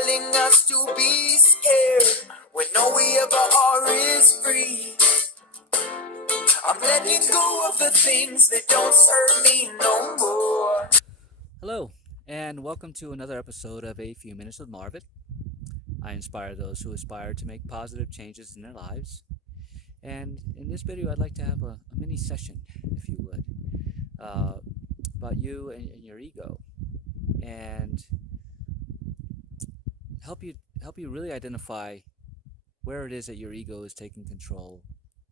telling us to be scared when all we ever are is free. I'm letting go of the things that don't serve me no more. Hello, and welcome to another episode of A Few Minutes with Marvin. I inspire those who aspire to make positive changes in their lives. And in this video, I'd like to have a mini session, if you would, uh, about you and your ego, and help you really identify where it is that your ego is taking control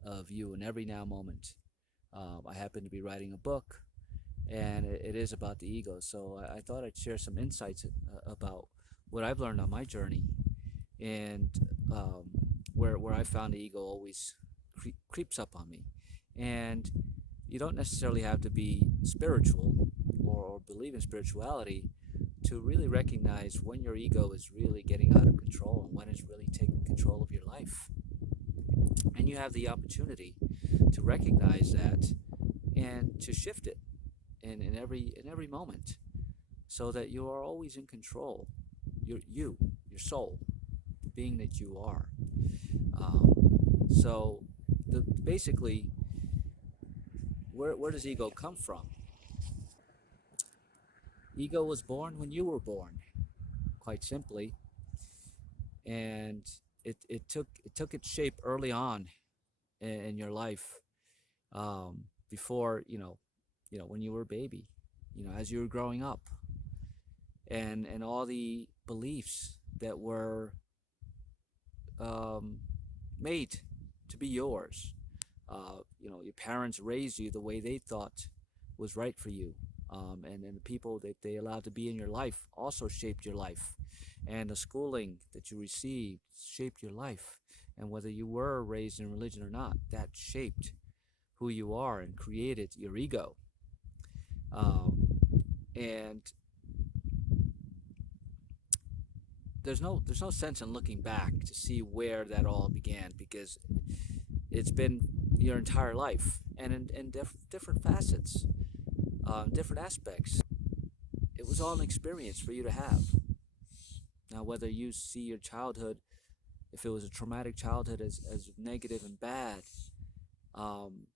of you in every now moment. I happen to be writing a book, and it is about the ego. So I thought I'd share some insights about what I've learned on my journey, and um, where I found the ego always creeps up on me. And you don't necessarily have to be spiritual or believe in spirituality to really recognize when your ego is really getting out of control and when it's really taking control of your life. And you have the opportunity to recognize that and to shift it in every moment, so that you are always in control. Your soul, the being that you are. So basically, where does ego come from? Ego was born when you were born, quite simply, and it took its shape early on in your life, before when you were a baby, as you were growing up, and all the beliefs that were um, made to be yours. Your parents raised you the way they thought was right for you, and the people that they allowed to be in your life also shaped your life, and the schooling that you received shaped your life, and whether you were raised in religion or not, that shaped who you are and created your ego. And there's no sense in looking back to see where that all began, because it's been your entire life, and in different facets, different aspects. It was all an experience for you to have. Now, whether you see your childhood, if it was a traumatic childhood, as negative and bad, um,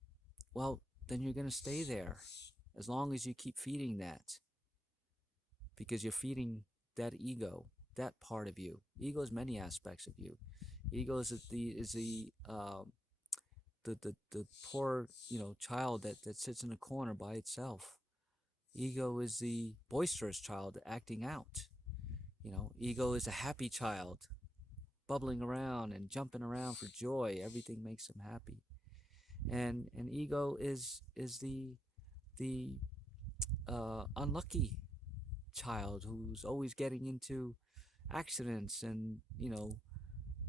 well, then you're going to stay there as long as you keep feeding that, because you're feeding that ego, that part of you. Ego is many aspects of you. Ego is the poor child that sits in a corner by itself. Ego is the boisterous child acting out. Ego is a happy child, bubbling around and jumping around for joy. Everything makes them happy. And ego is the unlucky child who's always getting into accidents, and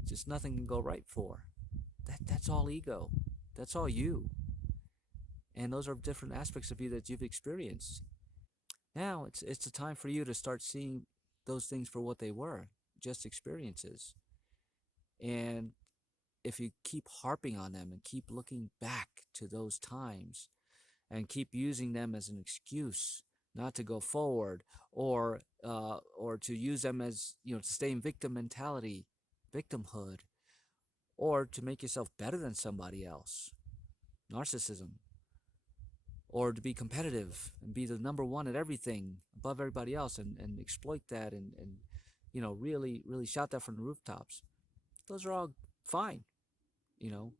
just nothing can go right for. That's all ego. That's all you. And those are different aspects of you that you've experienced. Now it's the time for you to start seeing those things for what they were, just experiences. And if you keep harping on them and keep looking back to those times and keep using them as an excuse not to go forward, or to use them as to stay in victim mentality, victimhood, or to make yourself better than somebody else, narcissism, or to be competitive and be the number one at everything above everybody else, and exploit that, and really really shout that from the rooftops. Those are all fine, you know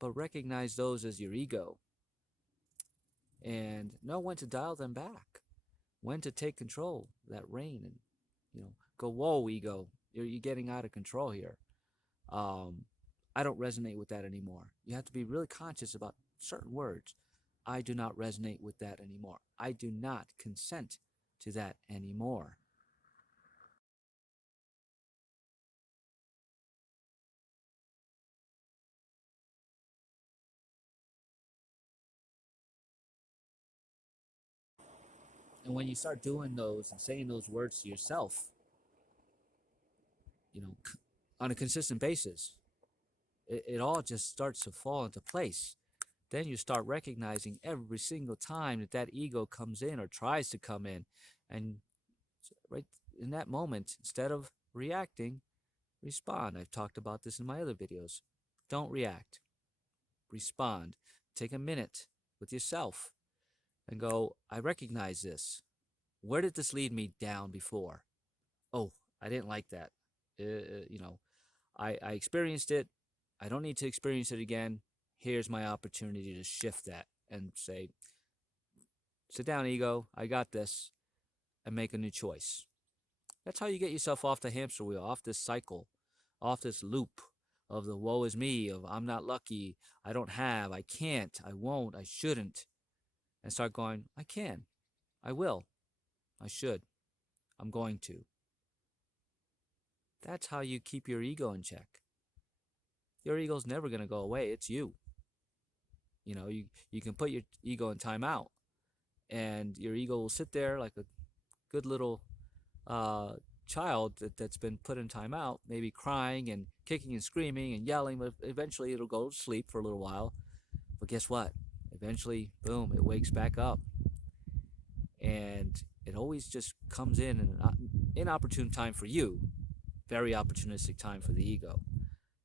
but recognize those as your ego, and know when to dial them back, when to take control of that reign, and go, whoa, ego, you're getting out of control here. um I don't resonate with that anymore. You have to be really conscious about certain words. I do not resonate with that anymore. I do not consent to that anymore. And when you start doing those and saying those words to yourself, you know, on a consistent basis, it all just starts to fall into place. Then you start recognizing every single time that ego comes in or tries to come in, and right, in that moment, instead of reacting, respond. I've talked about this in my other videos. Don't react, respond. Take a minute with yourself and go, I recognize this. Where did this lead me down before? Oh, I didn't like that. You know, I experienced it. I don't need to experience it again. Here's my opportunity to shift that and say, sit down, ego. I got this, and make a new choice. That's how you get yourself off the hamster wheel, off this cycle, off this loop of the woe is me, of I'm not lucky, I don't have, I can't, I won't, I shouldn't, and start going, I can, I will, I should, I'm going to. That's how you keep your ego in check. Your ego's never going to go away. It's you. You know, you can put your ego in timeout, and your ego will sit there like a good little uh, child that's been put in timeout, maybe crying and kicking and screaming and yelling, but eventually it'll go to sleep for a little while. But guess what? Eventually, boom, it wakes back up. And it always just comes in an inopportune time for you, very opportunistic time for the ego,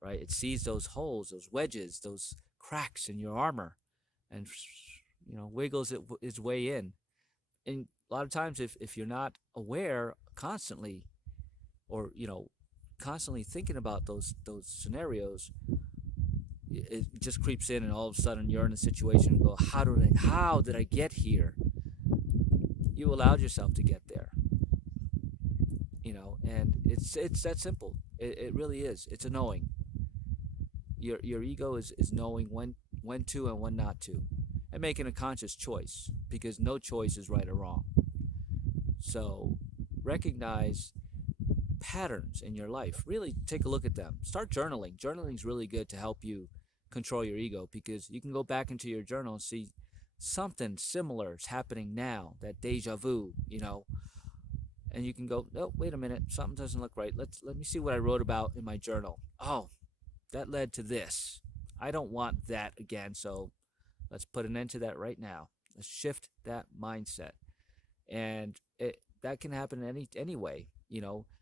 right? It sees those holes, those wedges, those cracks in your armor, and wiggles its way in. And a lot of times, if you're not aware constantly, or constantly thinking about those scenarios, it just creeps in, and all of a sudden you're in a situation and go, how did I get here? You allowed yourself to get there. And it's that simple. It really is. It's a knowing. Your ego is knowing when to and when not to, and making a conscious choice, because no choice is right or wrong. So recognize patterns in your life. Really take a look at them. Start journaling. Journaling is really good to help you control your ego, because you can go back into your journal and see something similar is happening now, that deja vu, and you can go, oh, wait a minute, something doesn't look right. Let me see what I wrote about in my journal. Oh, that led to this. I don't want that again, so let's put an end to that right now. Let's shift that mindset. And that can happen any way,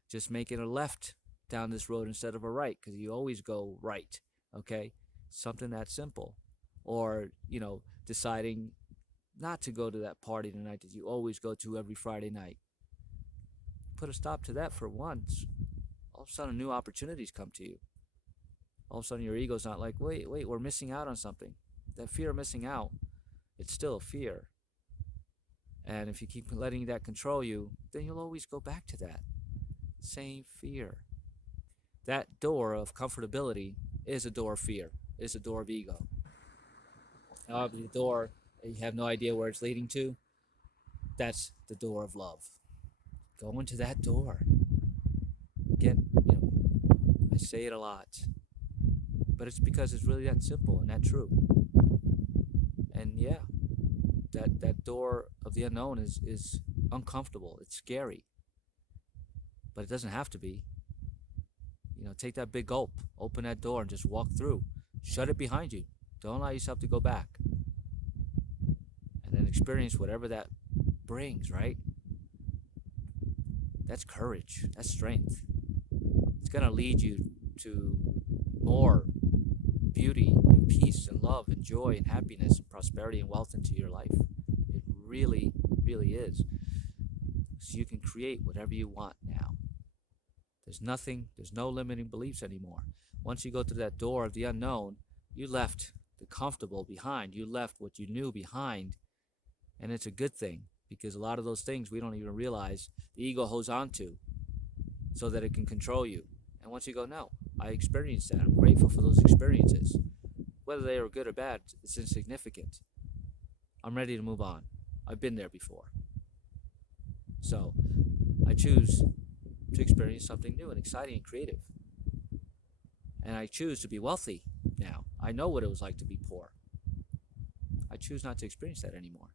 just making a left down this road instead of a right, because you always go right, okay? Something that simple. Or, deciding not to go to that party tonight that you always go to every Friday night. Put a stop to that for once. All of a sudden, new opportunities come to you. All of a sudden, your ego's not like, wait, we're missing out on something. That fear of missing out, it's still a fear. And if you keep letting that control you, then you'll always go back to that same fear. That door of comfortability is a door of fear, is a door of ego. However, the door, you have no idea where it's leading to, that's the door of love. Go into that door. Again, I say it a lot, but it's because it's really that simple and that true. And yeah, that door of the unknown is uncomfortable. It's scary, but it doesn't have to be. Take that big gulp, open that door, and just walk through. Shut it behind you. Don't allow yourself to go back. And then experience whatever that brings, right? That's courage. That's strength. It's going to lead you to more beauty and peace and love and joy and happiness and prosperity and wealth into your life. It really, really is. So you can create whatever you want now. There's no limiting beliefs anymore. Once you go through that door of the unknown, you left the comfortable behind. You left what you knew behind. And it's a good thing, because a lot of those things we don't even realize the ego holds on to so that it can control you. And once you go, no, I experienced that. I'm grateful for those experiences. Whether they were good or bad, it's insignificant. I'm ready to move on. I've been there before. So I choose to experience something new and exciting and creative. And I choose to be wealthy now. I know what it was like to be poor. I choose not to experience that anymore.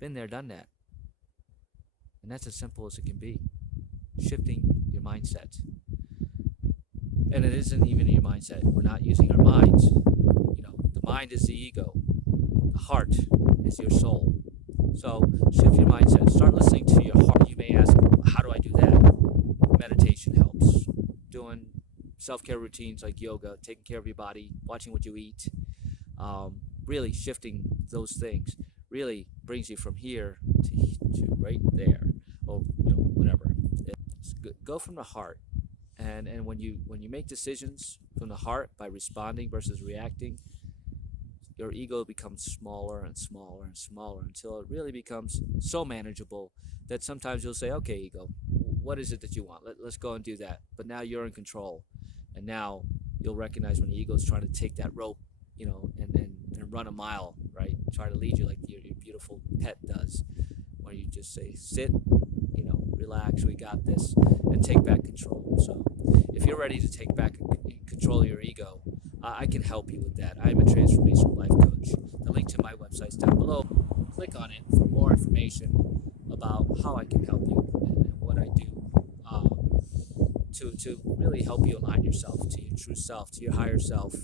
Been there, done that. And that's as simple as it can be. Shifting your mindset. And it isn't even your mindset. We're not using our minds. The mind is the ego. The heart is your soul. So shift your mindset. Start listening to your heart. You may ask, how do I do that? meditation helps. Doing self-care routines like yoga, taking care of your body, watching what you eat, really shifting those things really brings you from here to right there, or whatever. Go from the heart, and when you make decisions from the heart by responding versus reacting, your ego becomes smaller and smaller and smaller until it really becomes so manageable that sometimes you'll say, okay, ego, what is it that you want? Let's go and do that. But now you're in control. And now you'll recognize when the ego is trying to take that rope, and run a mile, right? Try to lead you like your beautiful pet does, where you just say, sit, relax, we got this, and take back control. So if you're ready to take back control of your ego, I can help you with that. I'm a transformational life coach. The link to my website's down below. Click on it for more information about how I can help you and what I do to really help you align yourself to your true self, to your higher self,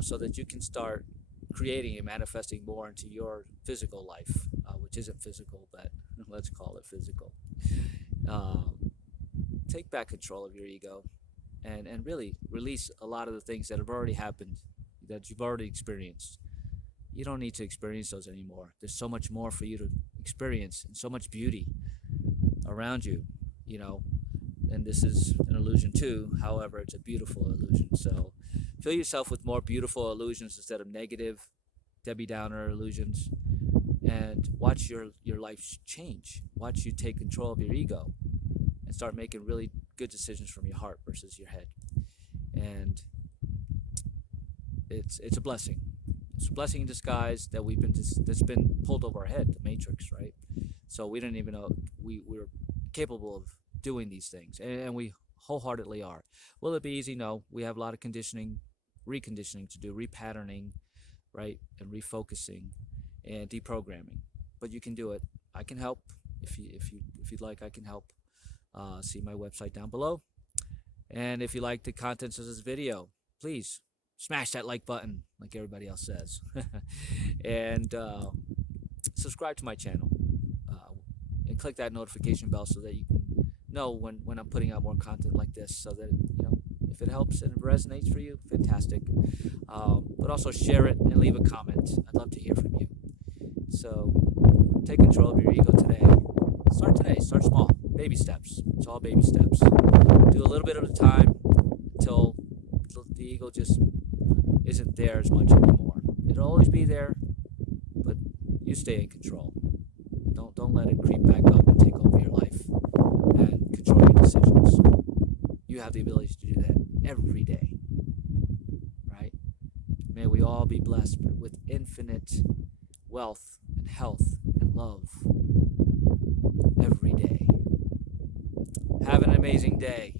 so that you can start creating and manifesting more into your physical life, which isn't physical, but let's call it physical. Um, Take back control of your ego and really release a lot of the things that have already happened, that you've already experienced. You don't need to experience those anymore. There's so much more for you to experience and so much beauty around you, you know. And this is an illusion too. However, it's a beautiful illusion. So fill yourself with more beautiful illusions instead of negative Debbie Downer illusions, and watch your life change. Watch you take control of your ego and start making really good decisions from your heart versus your head. And it's a blessing. It's a blessing in disguise that that's been pulled over our head, the matrix, right? So we didn't even know we're capable of doing these things, and we wholeheartedly are. Will it be easy? No. We have a lot of conditioning, reconditioning to do, repatterning, right, and refocusing, and deprogramming. But you can do it. I can help if you'd like. I can help. See my website down below, and if you like the contents of this video, please smash that like button, like everybody else says, and subscribe to my channel, and click that notification bell so that you can know when I'm putting out more content like this, so that if it helps and it resonates for you, fantastic. But also share it and leave a comment. I'd love to hear from you. So take control of your ego today. Start today. Start small. Baby steps. It's all baby steps. Do a little bit at a time until the ego just isn't there as much anymore. It'll always be there, but you stay in control. Don't let it creep back up and take over your life and control your decisions. You have the ability to do that every day, right? May we all be blessed with infinite wealth and health and love every day. Have an amazing day.